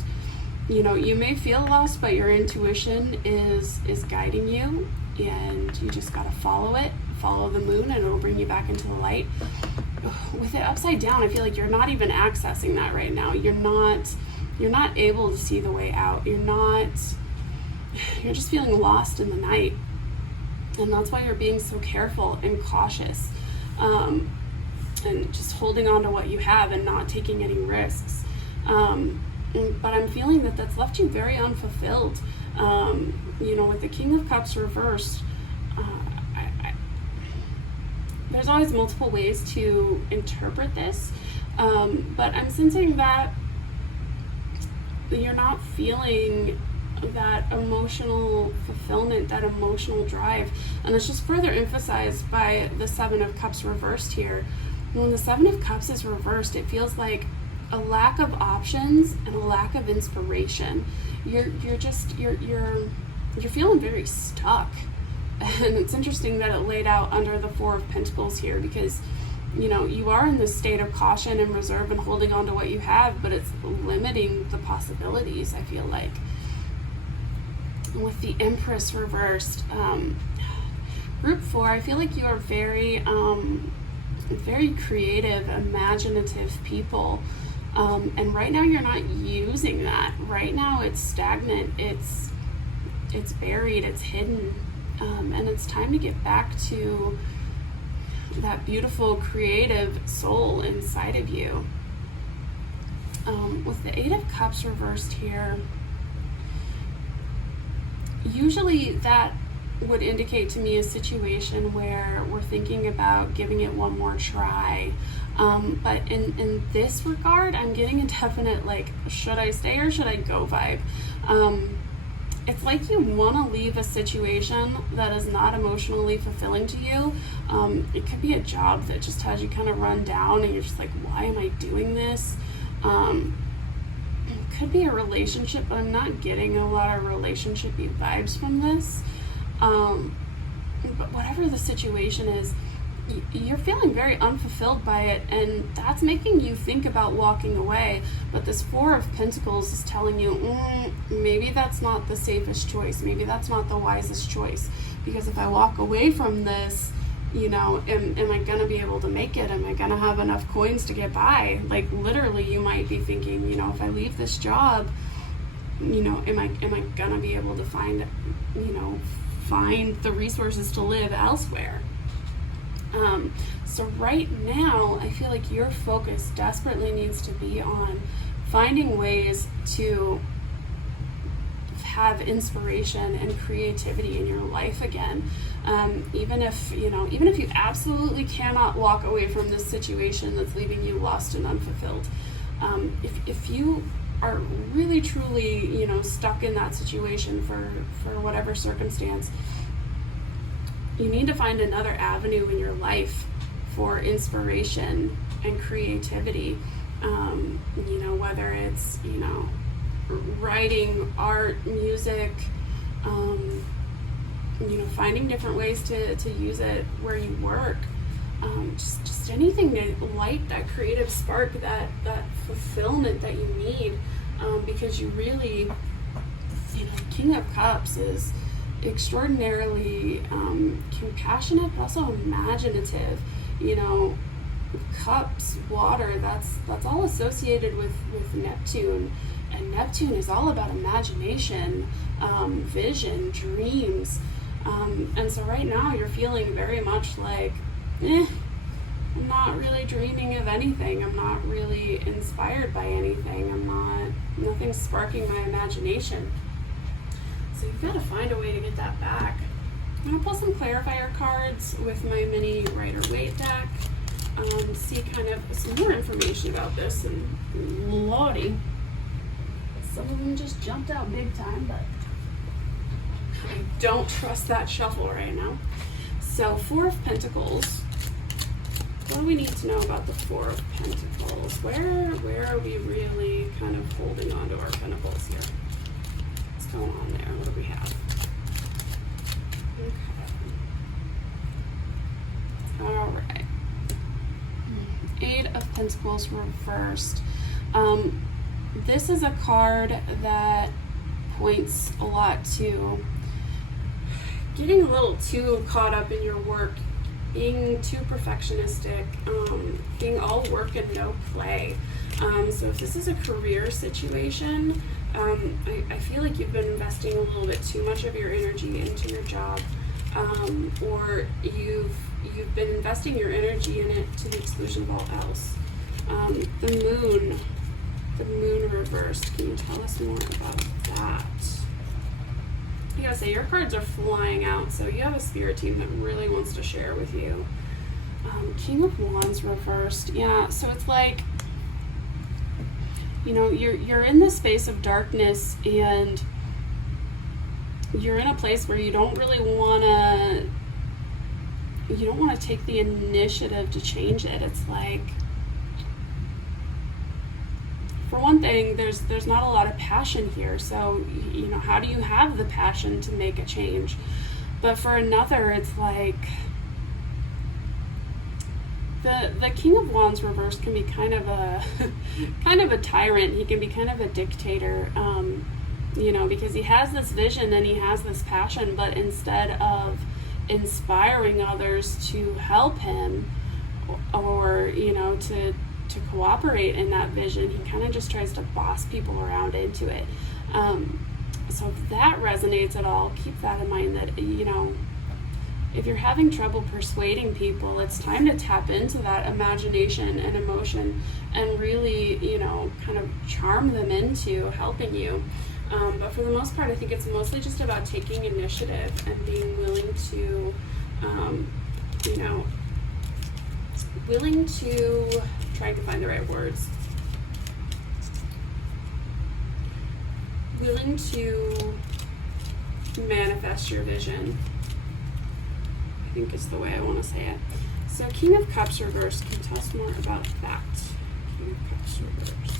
you may feel lost, but your intuition is guiding you, and you just got to follow it. Follow the moon, and it'll bring you back into the light. With it upside down, I feel like you're not even accessing that right now. You're not able to see the way out. You're just feeling lost in the night. And that's why you're being so careful and cautious, and just holding on to what you have and not taking any risks. But I'm feeling that that's left you very unfulfilled. With the King of Cups reversed, there's always multiple ways to interpret this, but I'm sensing that you're not feeling that emotional fulfillment, that emotional drive, and it's just further emphasized by the Seven of Cups reversed here. When the Seven of Cups is reversed, it feels like a lack of options and a lack of inspiration. You're feeling very stuck, and it's interesting that it laid out under the Four of Pentacles here, because you are in this state of caution and reserve and holding on to what you have, but it's limiting the possibilities, I feel like. With the Empress reversed, Group 4, I feel like you are very creative, imaginative people, and right now you're not using that. Right now it's stagnant, it's buried, it's hidden, and it's time to get back to that beautiful creative soul inside of you. With the Eight of Cups reversed here, usually that would indicate to me a situation where we're thinking about giving it one more try. But in this regard, I'm getting a definite, should I stay or should I go vibe. It's like you want to leave a situation that is not emotionally fulfilling to you. It could be a job that just has you kind of run down, and you're just like, why am I doing this? It could be a relationship, but I'm not getting a lot of relationship-y vibes from this. But whatever the situation is, you're feeling very unfulfilled by it, and that's making you think about walking away. But this Four of Pentacles is telling you, maybe that's not the safest choice. Maybe that's not the wisest choice, because if I walk away from this, am I gonna be able to make it? Am I gonna have enough coins to get by? Like literally you might be thinking, if I leave this job, am I gonna be able to find the resources to live elsewhere? So right now, I feel like your focus desperately needs to be on finding ways to have inspiration and creativity in your life again. Even if you absolutely cannot walk away from this situation that's leaving you lost and unfulfilled. If you are really truly, stuck in that situation for whatever circumstance, you need to find another avenue in your life for inspiration and creativity. Whether it's, writing, art, music, finding different ways to use it where you work. Just anything to light that creative spark, that fulfillment that you need, because you really, King of Cups is extraordinarily compassionate, but also imaginative. Cups, water, that's all associated with Neptune, and Neptune is all about imagination, vision, dreams, and so right now you're feeling very much like, I'm not really dreaming of anything, I'm not really inspired by anything, nothing's sparking my imagination. So you've got to find a way to get that back. I'm going to pull some clarifier cards with my mini Rider-Waite deck, see kind of some more information about this, and lordy, some of them just jumped out big time, but I don't trust that shuffle right now. So Four of Pentacles. What do we need to know about the Four of Pentacles? Where are we really kind of holding on to our pentacles here? What's going on there? What do we have? Okay. All right. Eight of Pentacles reversed. This is a card that points a lot to getting a little too caught up in your work, being too perfectionistic, being all work and no play. So if this is a career situation, I feel like you've been investing a little bit too much of your energy into your job, or you've been investing your energy in it to the exclusion of all else. The moon reversed. Can you tell us more about that? I gotta say, your cards are flying out, so you have a spirit team that really wants to share with you. King of Wands reversed. Yeah, so it's like, you're in this space of darkness, and you're in a place where you don't really want to take the initiative to change it. It's like, for one thing, there's not a lot of passion here, so how do you have the passion to make a change? But for another, it's like the King of Wands reversed can be kind of a tyrant. He can be kind of a dictator, because he has this vision and he has this passion, but instead of inspiring others to help him, or to cooperate in that vision, he kind of just tries to boss people around into it. So if that resonates at all, keep that in mind, that if you're having trouble persuading people, it's time to tap into that imagination and emotion and really kind of charm them into helping you. But for the most part, I think it's mostly just about taking initiative and being willing to trying to find the right words. Willing to manifest your vision, I think is the way I want to say it. So King of Cups reversed, can you tell us more about that? King of Cups reversed.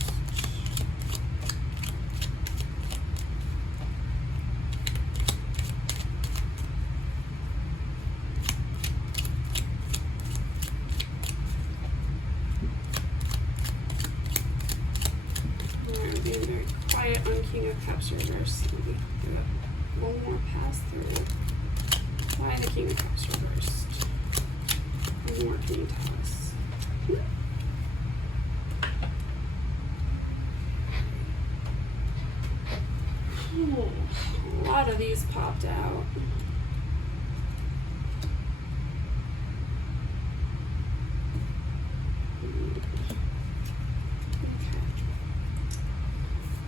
On King of Cups reversed. Let me do it one more pass through. Why the King of Cups reversed? What more can you tell us? Oh, a lot of these popped out.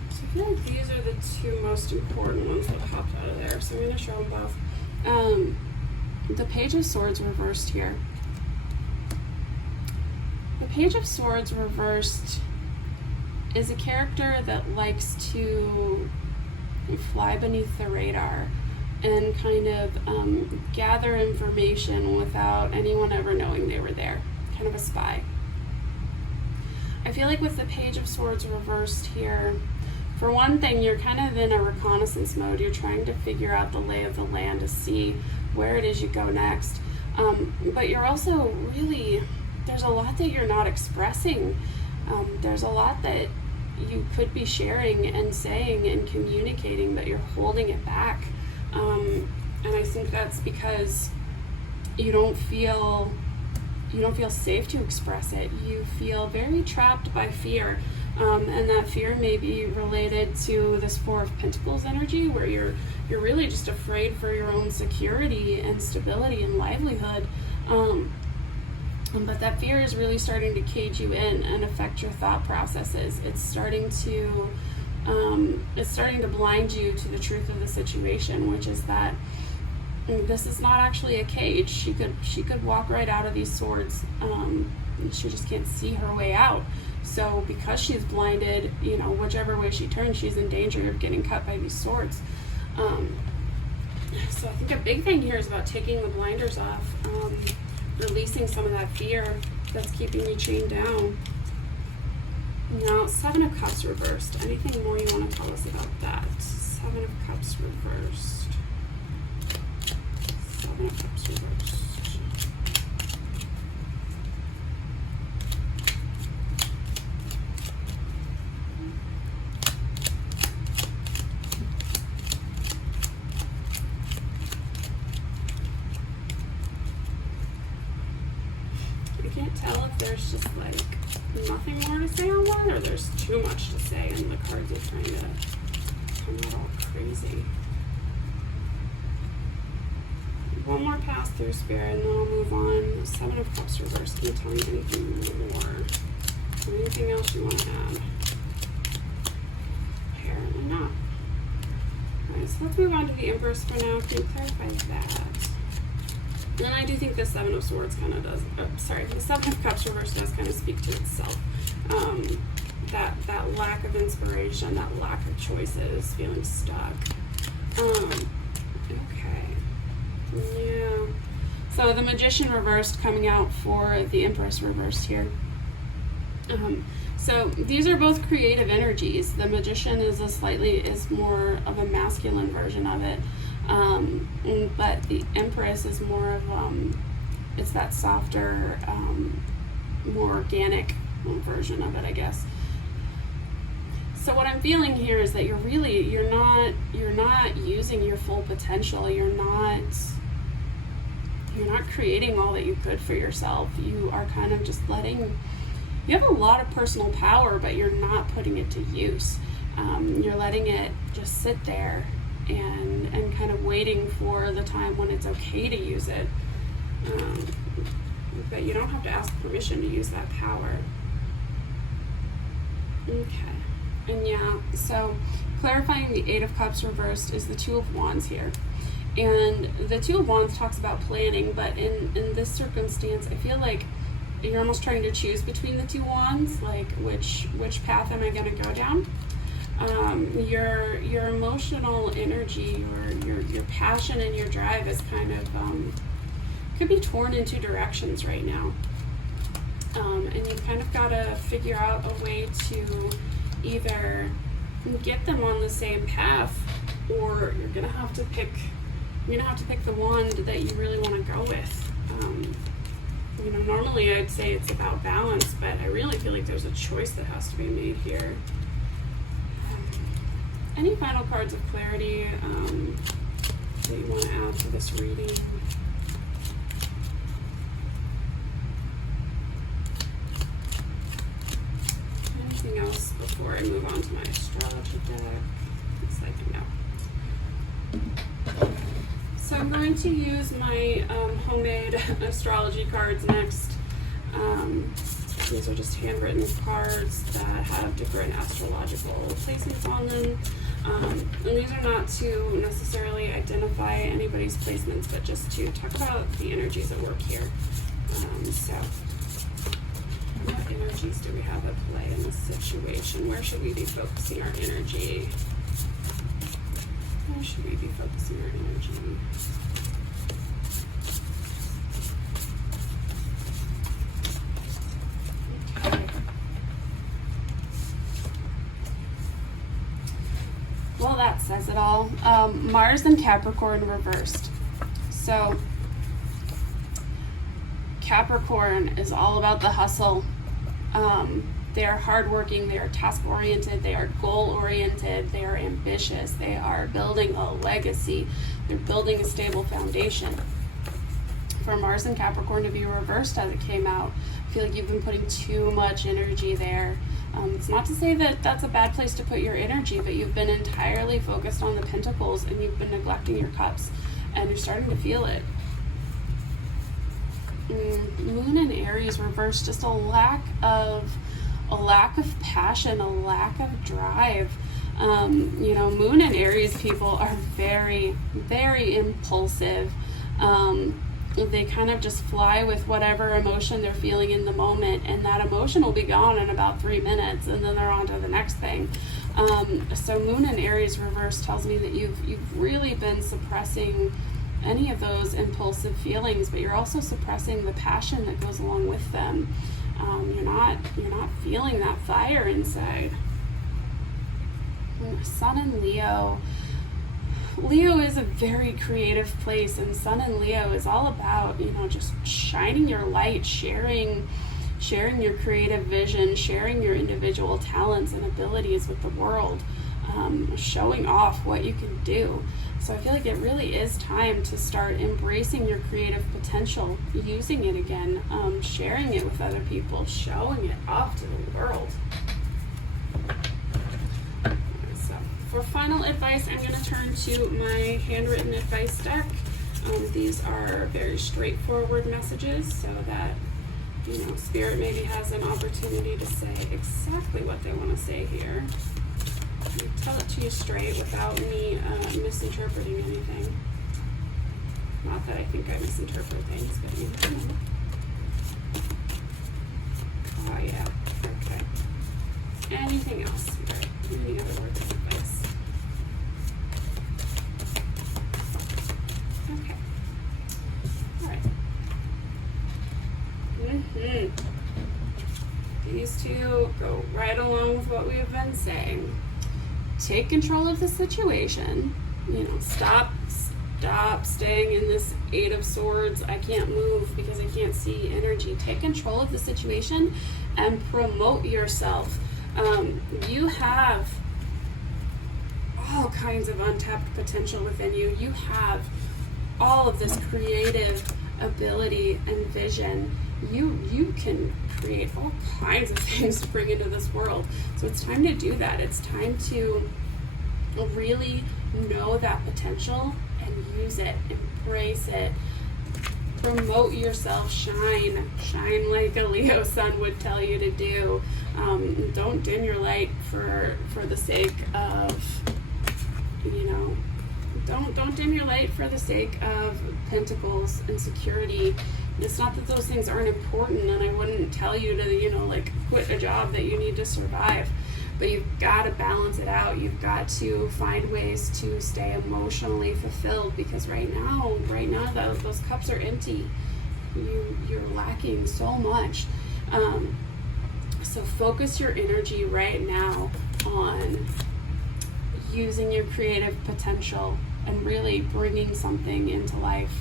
I feel like these are the two most important ones that popped out of there, so I'm going to show them both. The Page of Swords reversed here. The Page of Swords reversed is a character that likes to fly beneath the radar and kind of gather information without anyone ever knowing they were there. Kind of a spy. I feel like with the Page of Swords reversed here, for one thing, you're kind of in a reconnaissance mode. You're trying to figure out the lay of the land to see where it is you go next. But you're also really, there's a lot that you're not expressing. There's a lot that you could be sharing and saying and communicating, but you're holding it back. And I think that's because you don't feel safe to express it. You feel very trapped by fear. And that fear may be related to this Four of Pentacles energy, where you're really just afraid for your own security and stability and livelihood. But that fear is really starting to cage you in and affect your thought processes. It's starting to blind you to the truth of the situation, which is that this is not actually a cage. She could walk right out of these swords. She just can't see her way out. So because she's blinded, whichever way she turns, she's in danger of getting cut by these swords. So I think a big thing here is about taking the blinders off, releasing some of that fear that's keeping you chained down. Now, Seven of Cups reversed. Anything more you want to tell us about that? Seven of Cups reversed. Seven of Cups reversed. I can't tell if there's just like nothing more to say on one, or there's too much to say and the cards are trying to come out all crazy. One more pass through, Spirit, and then I'll move on. Seven of Cups reversed. Can you tell me anything more? Anything else you want to add? Apparently not. Alright, so let's move on to the Empress for now. Can you clarify that? And I do think the Seven of Swords kind of does, the Seven of Cups reversed does kind of speak to itself. That lack of inspiration, that lack of choices, feeling stuck. Okay. Yeah. So the Magician reversed coming out for the Empress reversed here. So these are both creative energies. The Magician is more of a masculine version of it. But the Empress is more of, it's that softer, more organic version of it, I guess. So what I'm feeling here is that you're not using your full potential. You're not creating all that you could for yourself. You are kind of just you have a lot of personal power, but you're not putting it to use. You're letting it just sit there and kind of waiting for the time when it's okay to use it. But you don't have to ask permission to use that power. Okay. And yeah, so clarifying the Eight of Cups reversed is the Two of Wands here. And the Two of Wands talks about planning, but in this circumstance, I feel like you're almost trying to choose between the two wands, like which path am I going to go down? Your emotional energy, or your passion and your drive is kind of could be torn in two directions right now, and you've kind of got to figure out a way to either get them on the same path, or you're gonna have to pick the wand that you really want to go with. Normally I'd say it's about balance, but I really feel like there's a choice that has to be made here. Any final cards of clarity that you want to add to this reading? before I move on to my astrology deck. Looks like no. So I'm going to use my homemade astrology cards next. These are just handwritten cards that have different astrological placements on them. And these are not to necessarily identify anybody's placements, but just to talk about the energies at work here. So what energies do we have at play in this situation? Where should we be focusing our energy? Where should we be focusing our energy? Well, that says it all. Mars and Capricorn reversed. So Capricorn is all about the hustle. They are hardworking, they are task-oriented, they are goal-oriented, they are ambitious, they are building a legacy, they're building a stable foundation. For Mars and Capricorn to be reversed as it came out, I feel like you've been putting too much energy there. It's not to say that that's a bad place to put your energy, but you've been entirely focused on the Pentacles and you've been neglecting your Cups, and you're starting to feel it. Moon and Aries reversed, just a lack of passion, a lack of drive. Moon and Aries people are very, very impulsive. They kind of just fly with whatever emotion they're feeling in the moment, and that emotion will be gone in about 3 minutes, and then they're on to the next thing. So Moon and Aries reverse tells me that you've really been suppressing any of those impulsive feelings, but you're also suppressing the passion that goes along with them. You're not feeling that fire inside. Sun and Leo. Leo is a very creative place, and Sun and Leo is all about, just shining your light, sharing your creative vision, sharing your individual talents and abilities with the world, showing off what you can do. So I feel like it really is time to start embracing your creative potential, using it again, sharing it with other people, showing it off to the world. So for final advice, I'm going to turn to my handwritten advice deck. These are very straightforward messages so that, Spirit maybe has an opportunity to say exactly what they want to say here. Tell it to you straight without me misinterpreting anything. Not that I think I misinterpret things, but you know. Oh yeah, okay. Anything else? Any other words of advice? Okay. Alright. These two go right along with what we have been saying. Take control of the situation. Stop staying in this Eight of Swords. I can't move because I can't see energy. Take control of the situation and promote yourself. You have all kinds of untapped potential within you. You have all of this creative ability and vision. You can create all kinds of things to bring into this world. So it's time to do that. It's time to really know that potential and use it, embrace it, promote yourself, shine like a Leo sun would tell you to do. Don't dim your light for the sake of, don't dim your light for the sake of pentacles and security. It's not that those things aren't important, and I wouldn't tell you to, quit a job that you need to survive. But you've got to balance it out. You've got to find ways to stay emotionally fulfilled, because right now, those cups are empty. You're lacking so much. So focus your energy right now on using your creative potential and really bringing something into life.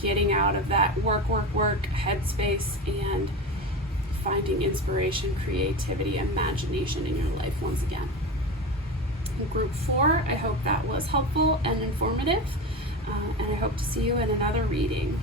Getting out of that work headspace and finding inspiration, creativity, imagination in your life once again. Group 4, I hope that was helpful and informative, and I hope to see you in another reading.